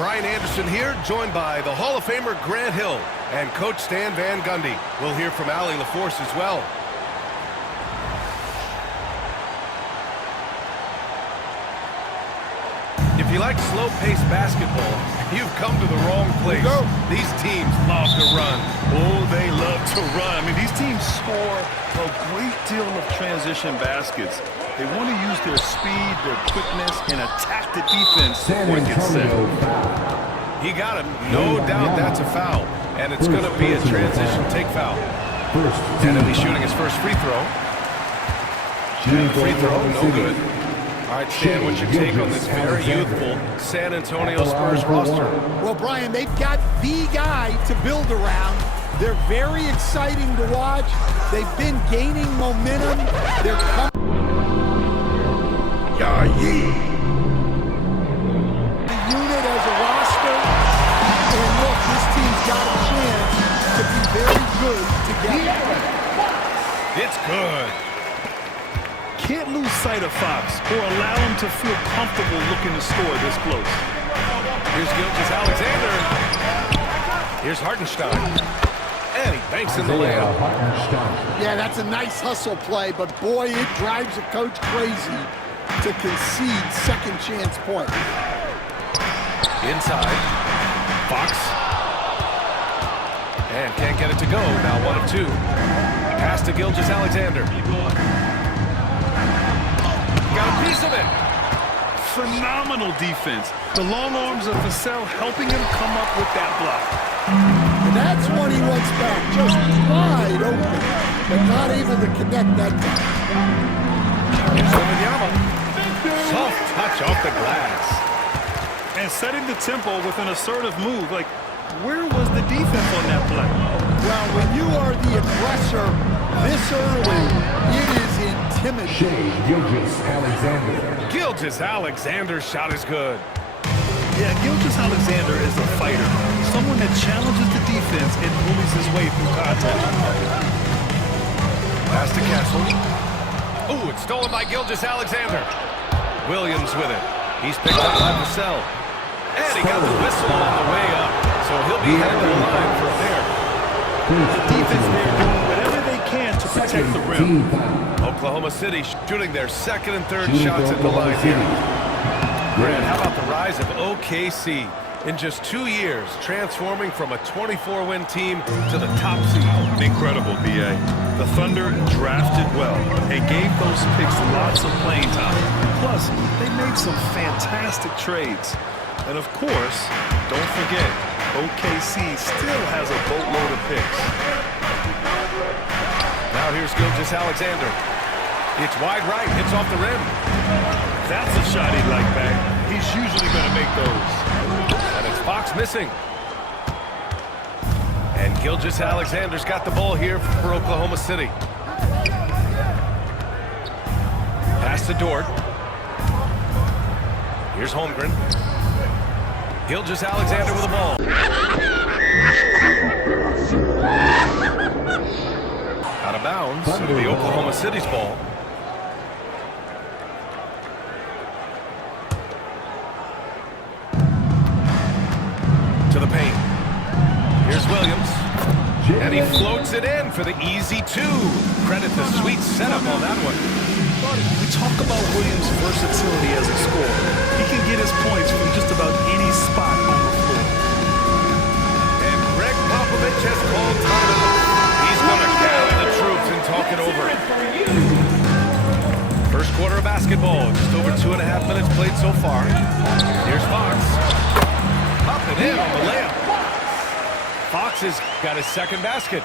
Brian Anderson here, joined by the Hall of Famer Grant Hill and Coach Stan Van Gundy. We'll hear from Allie LaForce as well. If you like slow-paced basketball, you've come to the wrong place. These teams love to run. Oh, they love to run. I mean, these teams score a great deal of transition baskets. They want to use their speed, their quickness, and attack the defense before it gets set. He got him. No doubt that's a foul. And it's going to be a transition take foul. And he'll be shooting his first free throw. And the free throw, no good. All right, Stan, what's your take on this very youthful San Antonio Spurs roster? Well, Brian, they've got the guy to build around. They're very exciting to watch. They've been gaining momentum. They're coming. The unit as a roster. And look, this team's got a chance to be very good together. It's good. Can't lose sight of Fox or allow him to feel comfortable looking to score this close. Here's Gilgeous-Alexander. Here's Hartenstein. And he banks in the layup. Yeah, that's a nice hustle play, but boy, it drives a coach crazy to concede second chance points. Inside. Fox. And can't get it to go. Now 1 of 2. Pass to Gilgeous-Alexander. Got a piece of it. Phenomenal defense. The long arms of Vassell helping him come up with that block. And that's what he wants back, just wide open, but not able to connect that time. Here's Wembanyama. Soft touch off the glass. And setting the tempo with an assertive move. Like, where was the defense on that play? Well, when you are the aggressor this early, it is intimidating. Gilgeous-Alexander. Gilgeous-Alexander's shot is good. Yeah, Gilgeous-Alexander is a fighter. Someone that challenges the defense and bullies his way through contact. Pass to Castle. Ooh, it's stolen by Gilgeous-Alexander. Williams with it. He's picked up by Vassell. And he got the whistle on the way up. So he'll be headed to the line for a pair. The defense there doing whatever they can to protect the rim. Oklahoma City shooting their second and third shots at the line here. Grant, how about the rise of OKC? In just 2 years, transforming from a 24-win team to the top seed. Incredible, B.A. The Thunder drafted well and gave those picks lots of playing time. Plus, they made some fantastic trades. And of course, don't forget, OKC still has a boatload of picks. Now here's Gilgeous-Alexander. It's wide right, hits off the rim. That's a shot he'd like back. He's usually going to make those. And it's Fox missing. And Gilgeous-Alexander's got the ball here for Oklahoma City. Pass to Dort. Here's Holmgren. Gilgeous-Alexander with the ball. Out of bounds, the Oklahoma City's ball. To the paint. Here's Williams. And he floats it in for the easy 2. Credit the sweet setup on that one. We talk about Williams' versatility as a scorer. He can get his points from just about any spot on the floor. And Greg Popovich has called timeout. He's going to gather the troops and talk it over. First quarter of basketball. Just over 2.5 minutes played so far. Here's Fox. Up and in on the layup. Fox has got his second basket.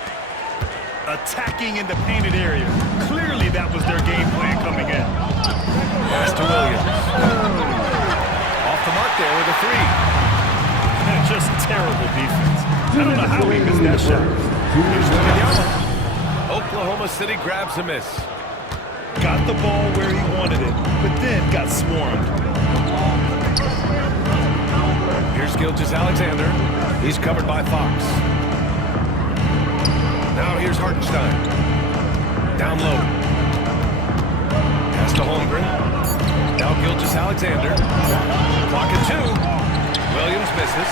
Attacking in the painted area. Clearly that was their game plan coming in. Pass to Williams. Off the mark there with a 3. Just terrible defense. I don't know how he missed that shot. Here's Wembanyama. Oklahoma City grabs a miss. Got the ball where he wanted it, but then got swarmed. Here's Gilgeous-Alexander. He's covered by Fox. Now here's Hartenstein. Down low. Pass to Holmgren. Now Gilgeous-Alexander. Clock at 2. Williams misses.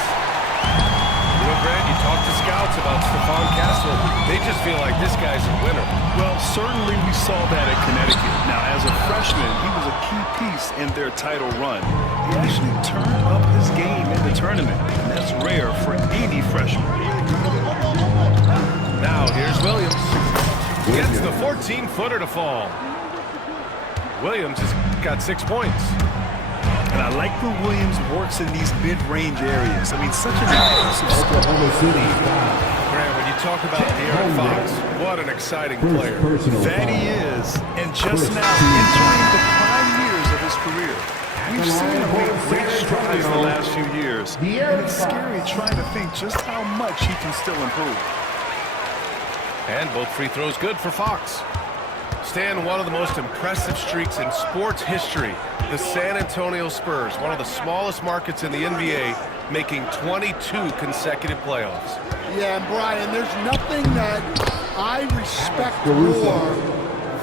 You know, Grant, you talk to scouts about Stephon Castle. They just feel like this guy's a winner. Well, certainly we saw that at Connecticut. Now, as a freshman, he was a key piece in their title run. He actually turned up his game in the tournament, and that's rare for any freshman. Now, here's Williams. Gets the 14-footer to fall. Williams has got 6 points. And I like when Williams works in these mid-range areas. I mean, such an impressive Oklahoma City. Grant, when you talk about De'Aaron Fox, what an exciting player. That he is, and just now entering the prime years of his career. We've seen him make great strides the last few years, and it's scary trying to think just how much he can still improve. And both free throws good for Fox. Stan, one of the most impressive streaks in sports history. The San Antonio Spurs, one of the smallest markets in the NBA, making 22 consecutive playoffs. Yeah, and Brian, there's nothing that I respect more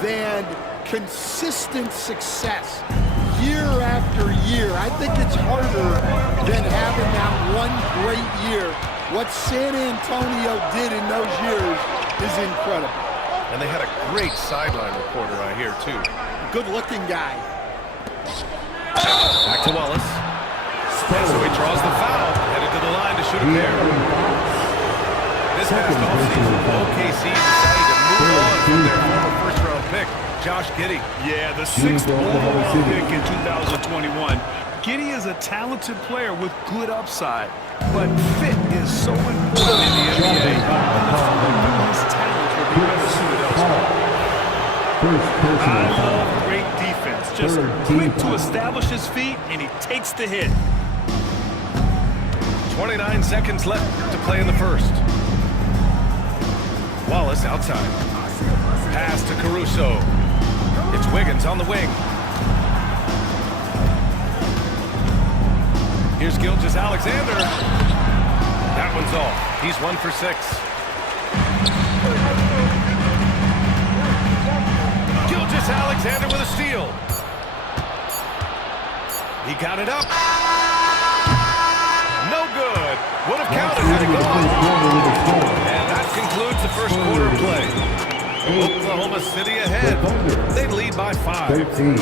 than consistent success year after year. I think it's harder than having that one great year. What San Antonio did in those years is incredible. And they had a great sideline reporter, I hear, too. Good-looking guy. Back to Wallace. And so he draws the foul, headed to the line to shoot a pair. This past offseason, OKC decided to move on from their former first-round pick, Josh Giddey. Yeah, the 6th overall pick in 2021. Giddey is a talented player with good upside, but fit is so important in the NBA. And the Thunder knew his talent would be better suited elsewhere. I love great defense. Just quick to establish his feet, and he takes the hit. 29 seconds left to play in the first. Wallace outside. Pass to Caruso. It's Wiggins on the wing. Here's Gilgeous-Alexander. That one's off. He's 1 for 6. Gilgeous-Alexander with a steal. He got it up. No good. Would have counted had it gone. And that concludes the first quarter of play. Oklahoma City ahead. They lead by 5. 13.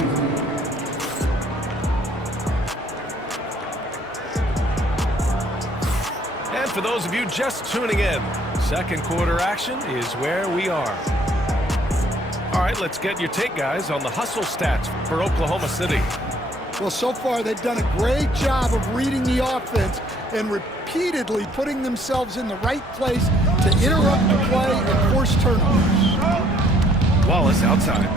And for those of you just tuning in, second quarter action is where we are. All right, let's get your take, guys, on the hustle stats for Oklahoma City. Well, so far they've done a great job of reading the offense and repeatedly putting themselves in the right place to interrupt the play and force turnovers. Wallace outside.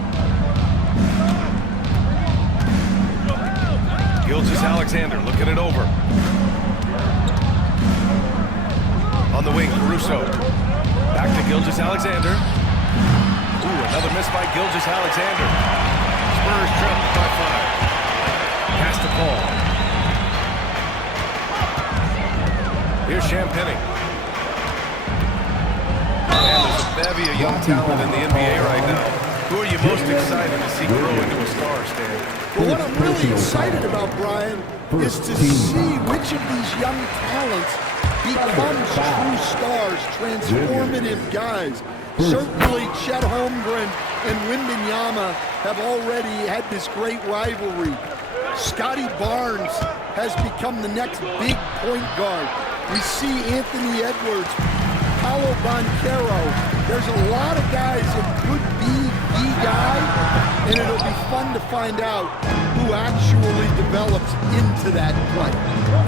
Gilgeous-Alexander looking it over. On the wing, Caruso. Back to Gilgeous-Alexander. Ooh, another miss by Gilgeous-Alexander. Spurs trailed by 5. Pass to Paul. Here's Champagnie. And there's a bevy of young talent in the NBA right now. Who are you most excited to see grow into a star, Stan? Well, what I'm really excited about, Brian, is to see which of these young talents become true stars, transformative guys. Certainly, Chet Holmgren and Wembanyama have already had this great rivalry. Scotty Barnes has become the next big point guard. We see Anthony Edwards, Paolo Banchero. There's a lot of guys that could be the guy, and it'll be fun to find out who actually develops into that play.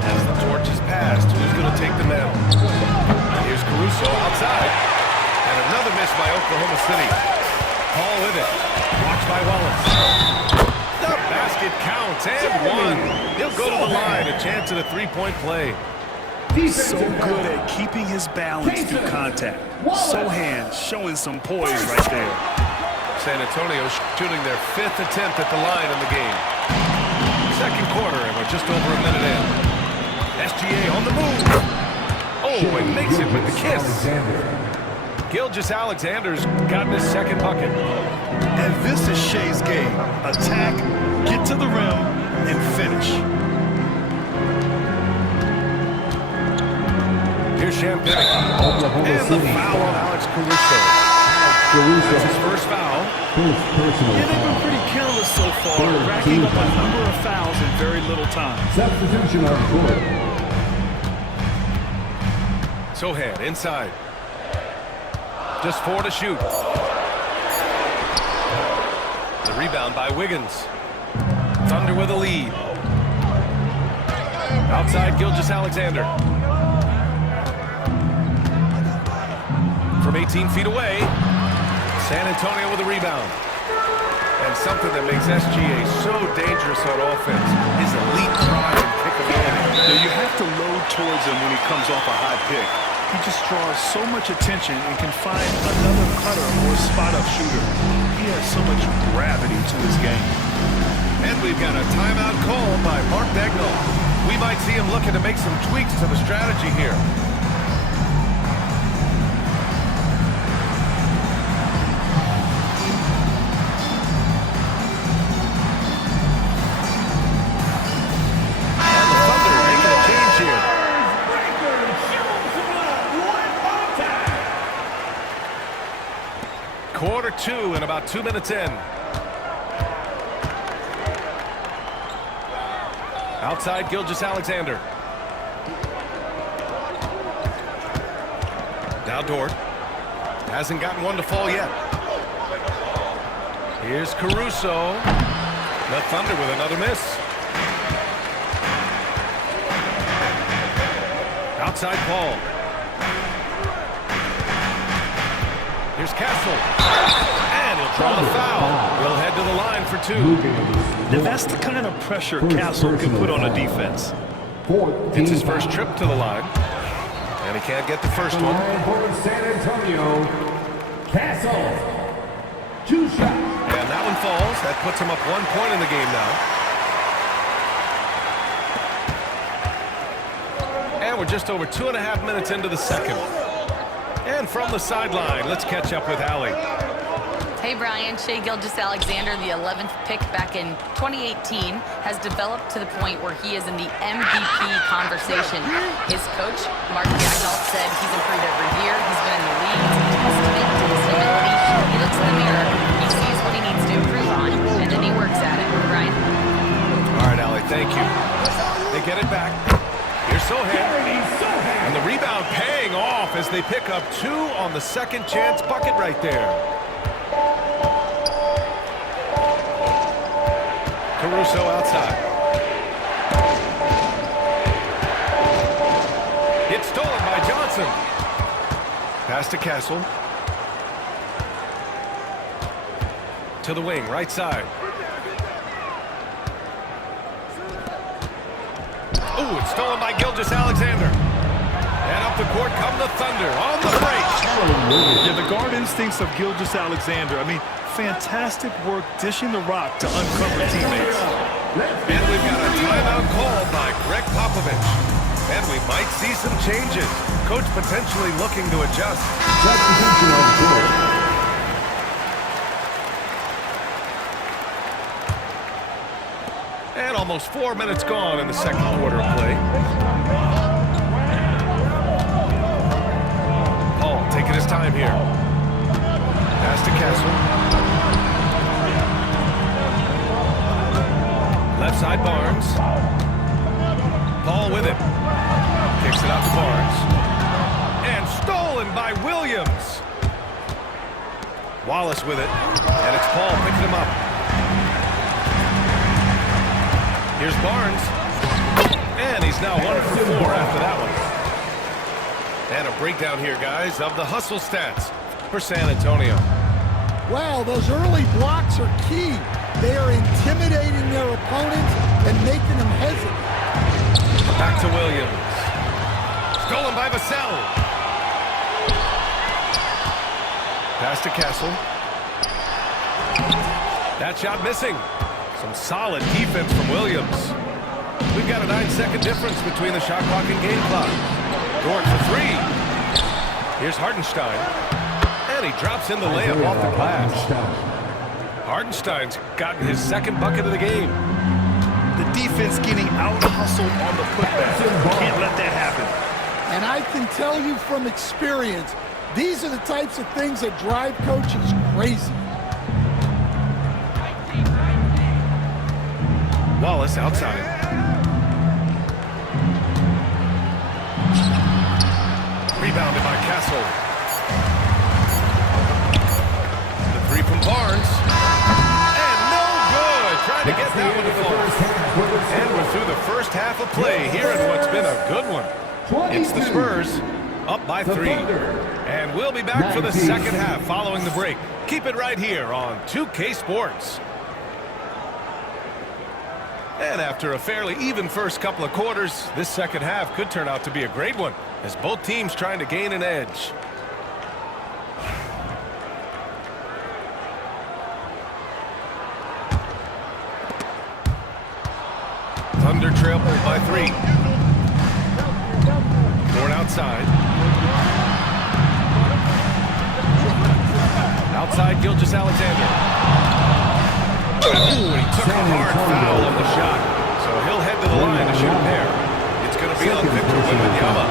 As the torch is passed, who's going to take the mantle? Here's Caruso outside. And another miss by Oklahoma City. Paul with it. Blocked by Wallace. The basket counts and 1. He'll go to the line. A chance at a three-point play. So good at keeping his balance through contact. Sohan showing some poise right there. San Antonio shooting their 5th attempt at the line in the game. Second quarter, and we're just over a minute in. SGA on the move. Oh, and makes it with the kiss. Gilgeous-Alexander's gotten his second bucket. And this is Shea's game. Attack, get to the rim, and finish. Champagny. Oklahoma And the City foul on foul. Alex Caruso. Caruso. That's his first foul. First personal Yeah, they've been foul. pretty careless so far, Third racking team up a foul. number of fouls in very little time. Substitution on court. Sohan inside. Just 4 to shoot. The rebound by Wiggins. Thunder with a lead. Outside Gilgeous-Alexander. From 18 feet away, San Antonio with a rebound. And something that makes SGA so dangerous on offense is elite drive and kickability. Now, you have to load towards him when he comes off a high pick. He just draws so much attention and can find another cutter or spot-up shooter. He has so much gravity to his game. And we've got a timeout call by Mark Daigneault. We might see him looking to make some tweaks to the strategy here. And the Thunder making a change here. Quarter 2 and about 2 minutes in. Outside Gilgeous-Alexander. Now Dort. Hasn't gotten one to fall yet. Here's Caruso. The Thunder with another miss. Outside Paul. Here's Castle. And he'll draw the foul. We'll head to the line for 2. Now, that's the kind of pressure Castle can put on a defense. It's his first trip to the line. And he can't get the first one. For San Antonio, Castle. 2 shots. And that one falls. That puts him up 1 point in the game now. And we're just over 2.5 minutes into the second. And from the sideline, let's catch up with Allie. Hey, Brian. Shai Gilgeous-Alexander, the 11th pick back in 2018, has developed to the point where he is in the MVP conversation. His coach, Mark Daigneault, said he's improved every year. He's been in the league. He's a testament to his ability. He looks in the mirror. He sees what he needs to improve on, and then he works at it. Brian? All right, Allie, thank you. They get it back. Here's Sohan. And the rebound paying off as they pick up 2 on the second chance bucket right there. Caruso outside. It's stolen by Johnson. Pass to Castle. To the wing, right side. Oh, it's stolen by Gilgeous-Alexander. And up the court come the Thunder on the break. Yeah, the guard instincts of Gilgeous-Alexander. I mean, fantastic work dishing the rock to uncover teammates. And we've got a timeout call by Greg Popovich. And we might see some changes. Coach potentially looking to adjust. Substitution on court. And almost 4 minutes gone in the second quarter of play. Paul taking his time here. Pass to Castle. Left side Barnes. Paul with it. Kicks it out to Barnes. And stolen by Williams. Wallace with it. And it's Paul picking him up. Here's Barnes. And he's now 1 for 4 after that one. And a breakdown here, guys, of the hustle stats for San Antonio. Wow, those early blocks are key. They are intimidating their opponents and making them hesitate. Back to Williams. Stolen by Vassell. Pass to Castle. That shot missing. Some solid defense from Williams. We've got a 9-second difference between the shot clock and game clock. Dort for 3. Here's Hartenstein. And he drops in the layup off the glass. Hartenstein's gotten his second bucket of the game. The defense getting out-hustled on the putback. Can't let that happen. And I can tell you from experience, these are the types of things that drive coaches crazy. Wallace outside. Rebounded by Castle. The three from Barnes. And no good. Trying to get that one to fall. And we're through the first half of play here in what's been a good one. It's the Spurs up by 3. And we'll be back for the second half following the break. Keep it right here on 2K Sports. And after a fairly even first couple of quarters, this second half could turn out to be a great one as both teams trying to gain an edge. Thunder trail by 3. Ford outside. Outside Gilgeous-Alexander. Ooh, he took a hard foul on the shot. So he'll head to the line to shoot there. It's going to be on Victor Wembanyama.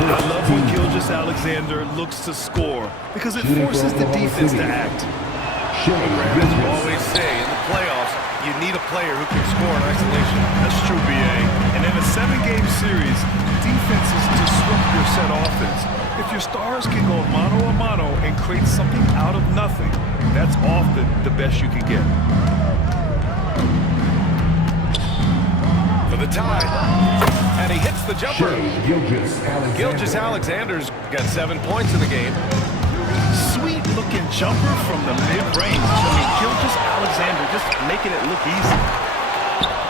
I love when Gilgeous-Alexander looks to score because it forces the defense to act. As you always say, in the playoffs, you need a player who can score in isolation. That's true, B.A. And in a 7-game series, defenses disrupt your set offense. If your stars can go mano-a-mano and create something out of nothing, that's often the best you can get. For the tie. And he hits the jumper. Gilgeous-Alexander's got 7 points in the game. Sweet-looking jumper from the mid-range. I mean, Gilgeous-Alexander just making it look easy.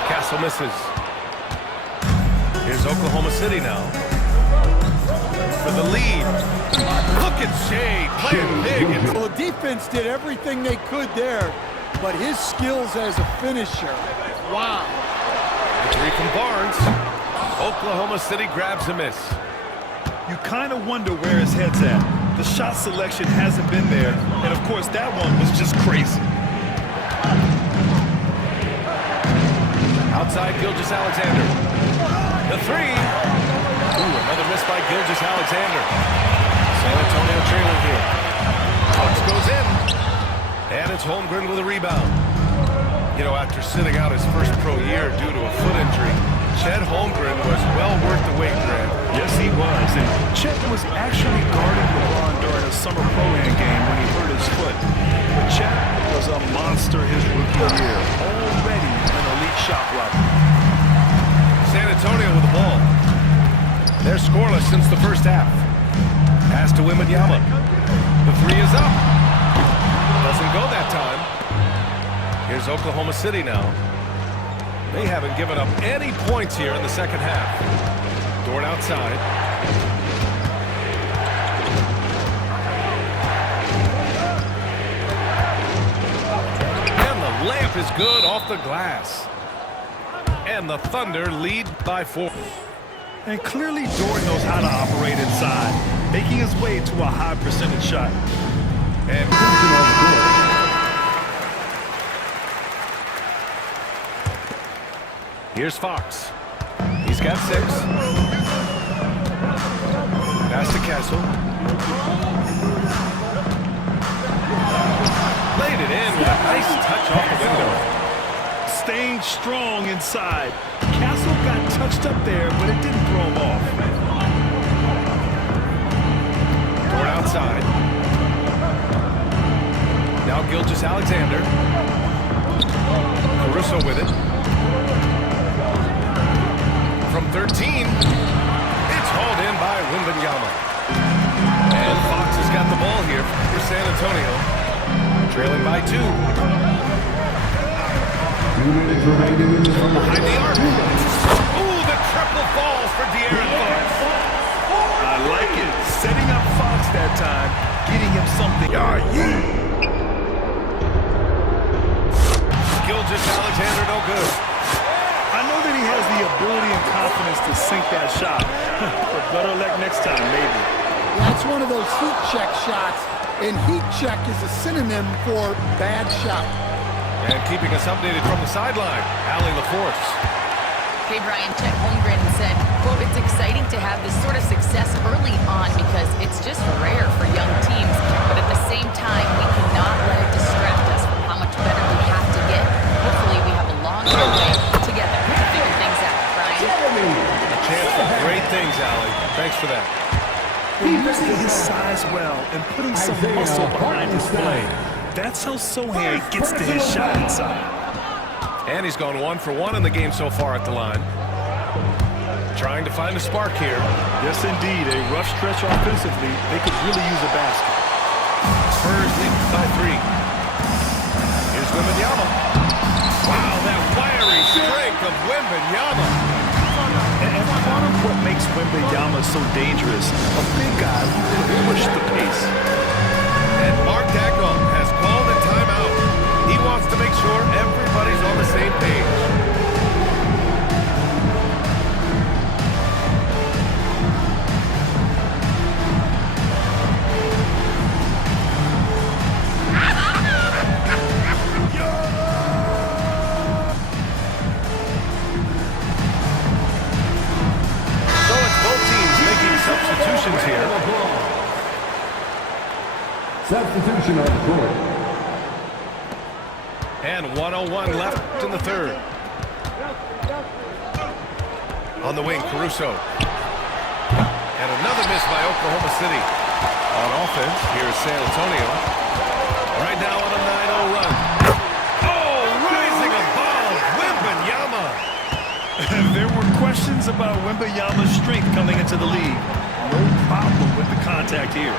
Castle misses. Here's Oklahoma City now. For the lead. Look at Shea playing big. Well, the defense did everything they could there, but his skills as a finisher, wow. The 3 from Barnes. Oklahoma City grabs a miss. You kind of wonder where his head's at. The shot selection hasn't been there, and of course that one was just crazy. Outside Gilgeous-Alexander. The 3. Ooh, another miss by Gilgeous-Alexander. San Antonio trailing here. Fox goes in. And it's Holmgren with a rebound. You know, after sitting out his first pro year due to a foot injury, Chet Holmgren was well worth the wait, Grant. Yes, he was. And Chet was actually guarding LeBron during a summer pro-am game when he hurt his foot. But Chet was a monster his rookie year. Already an elite shot blocker. San Antonio with the ball. They're scoreless since the first half. Pass to Wembanyama. The 3 is up. Doesn't go that time. Here's Oklahoma City now. They haven't given up any points here in the second half. Dort outside. And the layup is good off the glass. And the Thunder lead by 4. And clearly Dort knows how to operate inside, making his way to a high percentage shot. And here's Fox. He's got 6. Pass to Castle. Laid it in with a nice touch off the window. Staying strong inside. Castle got touched up there, but it didn't throw him off. Dort outside. Now Gilgeous-Alexander. Caruso with it. From 13. It's hauled in by Wembanyama. And Fox has got the ball here for San Antonio. Trailing by 2. 2 minutes remaining in the From behind the arc. Ooh, the triple falls for De'Aaron Fox. I like it. Setting up Fox that time, getting him something. Gilgeous-Alexander no good. I know that he has the ability and confidence to sink that shot. But better luck next time, maybe. That's one of those heat check shots, and heat check is a synonym for bad shot. And keeping us updated from the sideline, Allie LaForce. Hey, Brian, Chet Holmgren's said, quote, "It's exciting to have this sort of success early on because it's just rare for young teams. But at the same time, we cannot let it distract us from how much better we have to get. Hopefully, we have a long runway together to figure things out." Brian? A chance for great things, Allie. Thanks for that. Using his size well and putting some muscle behind his play. That's how Sohan gets to his shot inside. And he's gone 1 for 1 in the game so far at the line. Trying to find a spark here. Yes, indeed. A rough stretch offensively. They could really use a basket. Spurs lead by 3. Here's Wembanyama. Wow, that wiry strength of Wembanyama. And part of what makes Wembanyama so dangerous, a big guy who can push the pace. And Mark Daigneault has called a timeout. He wants to make sure everybody's on the same page. So it's both teams making substitutions here. Substitution on the court. And 1:01 left in the third. On the wing, Caruso. And another miss by Oklahoma City. On offense, here's San Antonio. Right now on a 9-0 run. Oh, rising above Wembanyama. There were questions about Wembanyama's strength coming into the league. No problem with the contact here.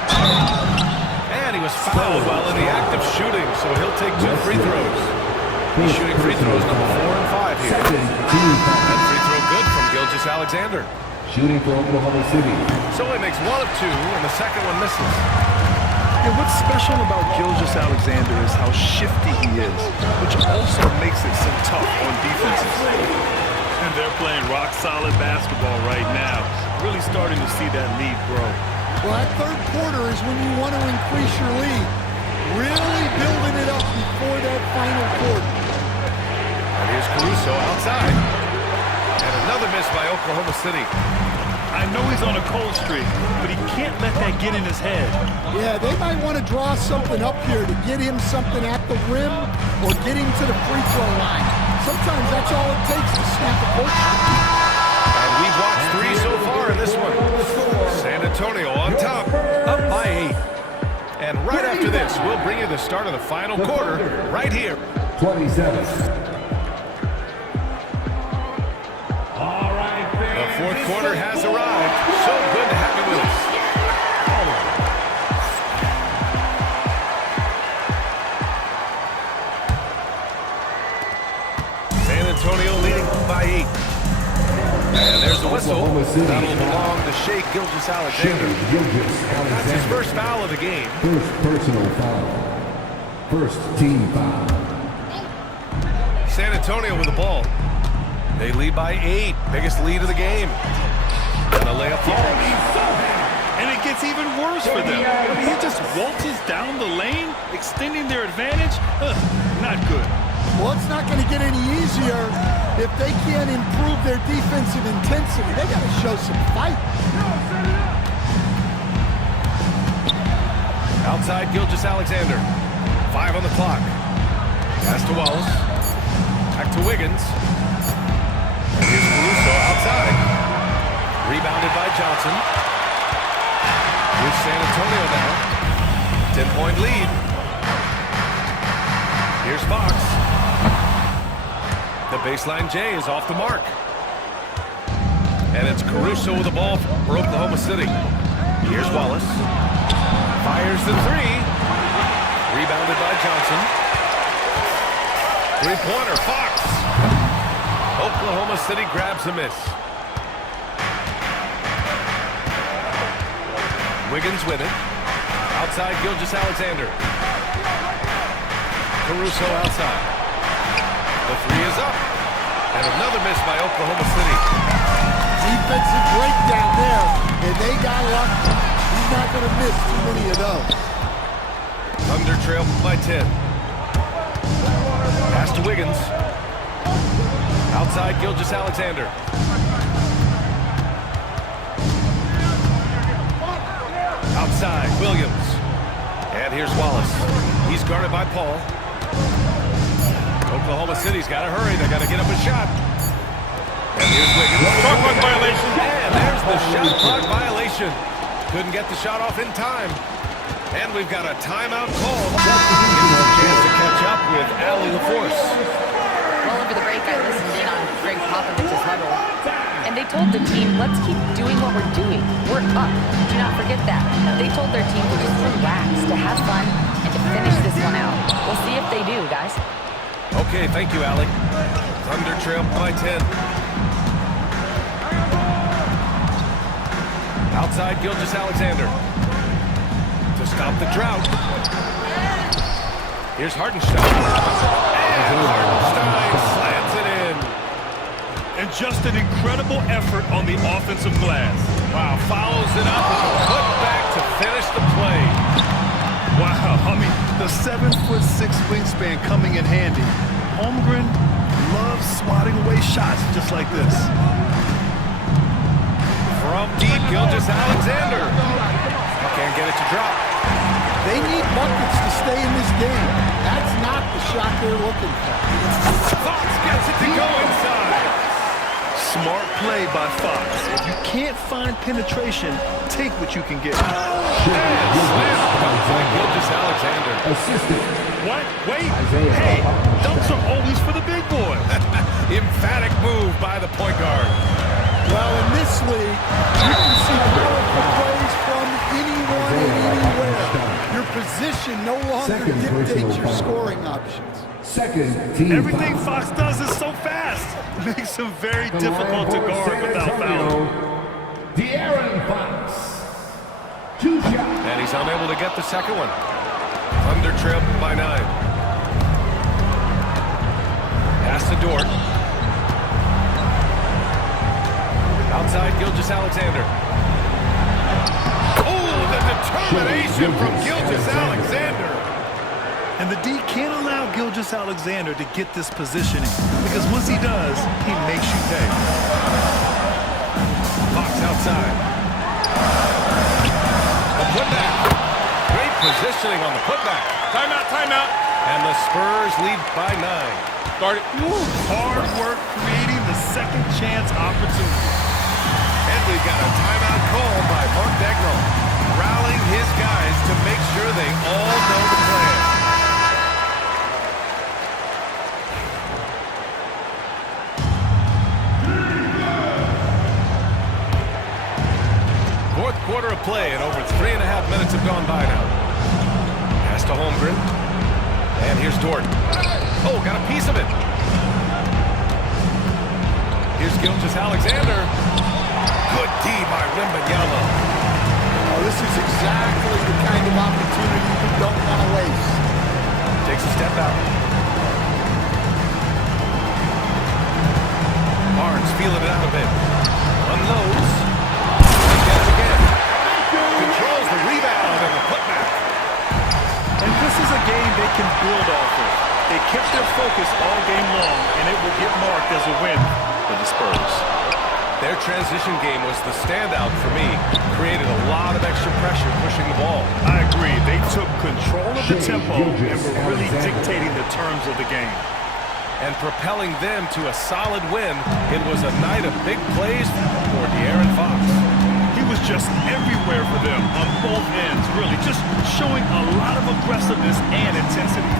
And he was fouled while in the act of shooting, so he'll take 2 free throws. He's shooting free throws number 4 and 5 here. That free throw good from Gilgeous-Alexander. Shooting for Oklahoma City. So he makes 1 of 2, and the second one misses. And what's special about Gilgeous-Alexander is how shifty he is, which also makes it so tough on defenses. And they're playing rock-solid basketball right now. Really starting to see that lead grow. Well, that third quarter is when you want to increase your lead. Really building it up before that final quarter. And here's Caruso outside. And another miss by Oklahoma City. I know he's on a cold streak, but he can't let that get in his head. Yeah, they might want to draw something up here to get him something at the rim or get him to the free throw line. Sometimes that's all it takes to snap a coach. And we've watched 3 so far in this one. San Antonio on top, up by 8. And right after this, we'll bring you the start of the final quarter right here. 27. The fourth quarter has arrived. So good to have you with us. San Antonio leading by 8. And there's the whistle. That'll belong to Shai Gilgeous-Alexander. That's his first foul of the game. First personal foul. First team foul. San Antonio with the ball. They lead by 8. Biggest lead of the game. And a layup falls. And it gets even worse for them. I mean, he just waltzes down the lane, extending their advantage. Not good. Well, it's not going to get any easier if they can't improve their defensive intensity. They got to show some fight. Outside Gilgeous-Alexander. 5 on the clock. Pass to Wallace. Back to Wiggins. And here's Caruso outside. Rebounded by Johnson. Here's San Antonio now. 10-point lead. Here's Fox. The baseline J is off the mark. And it's Caruso with the ball for Oklahoma City. Here's Wallace. Fires the 3. Rebounded by Johnson. Three-pointer, Fox. Oklahoma City grabs a miss. Wiggins with it. Outside Gilgeous-Alexander. Caruso outside. The 3 is up. And another miss by Oklahoma City. Defensive breakdown there, and they got lucky. He's not going to miss too many of those. Thunder trail by 10. Pass to Wiggins. Outside Gilgeous-Alexander. Outside, Williams. And here's Wallace. He's guarded by Paul. Oklahoma City's got to hurry. They got to get up a shot. And here's Wiggins. Shot clock violation. And there's the shot clock violation. Couldn't get the shot off in time. And we've got a timeout call. Gives us a chance to catch up with Allie LaForce. Well, over the break, I listened in on Greg Popovich's huddle. And they told the team, let's keep doing what we're doing. We're up. Do not forget that. They told their team to just relax, to have fun, and to finish this one out. We'll see if they do, guys. Okay, thank you, Allie. Thunder trail by 10. Outside, Gilgeous-Alexander. To stop the drought. Here's Hartenstein. And Hartenstein slams it in. And just an incredible effort on the offensive glass. Wow, follows it up with a putback to finish the play. Wow, I mean, the 7'6" wingspan coming in handy. Holmgren loves swatting away shots just like this. From deep, Gilgeous-Alexander. Can't get it to drop. They need buckets to stay in this game. That's not the shot they're looking for. Fox gets it to go inside. Smart play by Fox. If you can't find penetration, take what you can get. Gilgeous-Alexander. Assistant. What? Wait. Isaiah Hey, Thomas. dunks are always for the big boys. Emphatic move by the point guard. Well, in this league, you can see powerful plays from anyone and anywhere. Your position no longer Second dictates personal your foul. scoring options. Second team Everything foul. Fox does is so fast. Makes him very From difficult to San guard without Antonio, fouling. De'Aaron Fox. 2 shots. And he's unable to get the second one. Thunder trail by 9. Pass to Dort. Outside, Gilgeous-Alexander. Oh, the determination from Gilgeous-Alexander. And the D can't allow Gilgeous-Alexander to get this positioning because once he does, he makes you pay. Fox outside. The putback. Great positioning on the putback. Timeout, timeout. And the Spurs lead by 9. Guard it. Hard work creating the second chance opportunity. And we've got a timeout call by Mark Daigneault, rallying his guys to make sure they all know the plan. Fourth quarter of play, and over 3.5 minutes have gone by now. Pass to Holmgren. And here's Dort. Oh, got a piece of it. Here's Gilgeous-Alexander. Good D by Wembanyama. Oh, this is exactly the kind of opportunity you don't want to waste. Takes a step out. Barnes feeling it out a bit. Unloads. And gets it again. Controls the rebound and the putback. And this is a game they can build off of. They kept their focus all game long, and it will get marked as a win for the Spurs. Their transition game was the standout for me. Created a lot of extra pressure pushing the ball. I agree. They took control of the tempo and were really Gilgeous-Alexander. dictating the terms of the game. And propelling them to a solid win. It was a night of big plays for De'Aaron Fox. He was just everywhere for them on both ends, really. Just showing a lot of aggressiveness and intensity.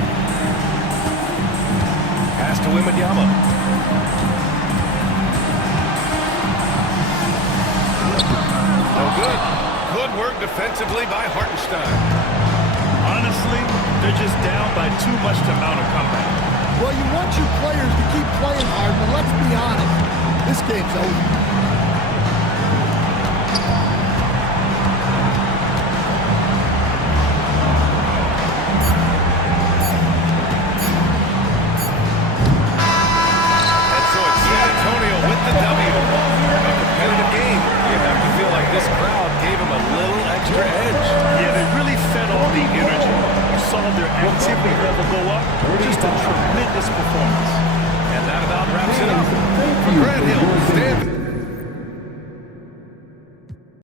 Pass to Wembanyama. No good. Good work defensively by Hartenstein. Honestly, they're just down by too much to mount a comeback. Well, you want your players to keep playing hard, but let's be honest. This game's over. And so it's San Antonio with the W. A competitive game. You have to feel like this crowd gave them a little extra edge. Yeah, they really fed all the energy. You saw their activity level go up. Just a tremendous performance. And that about wraps it up.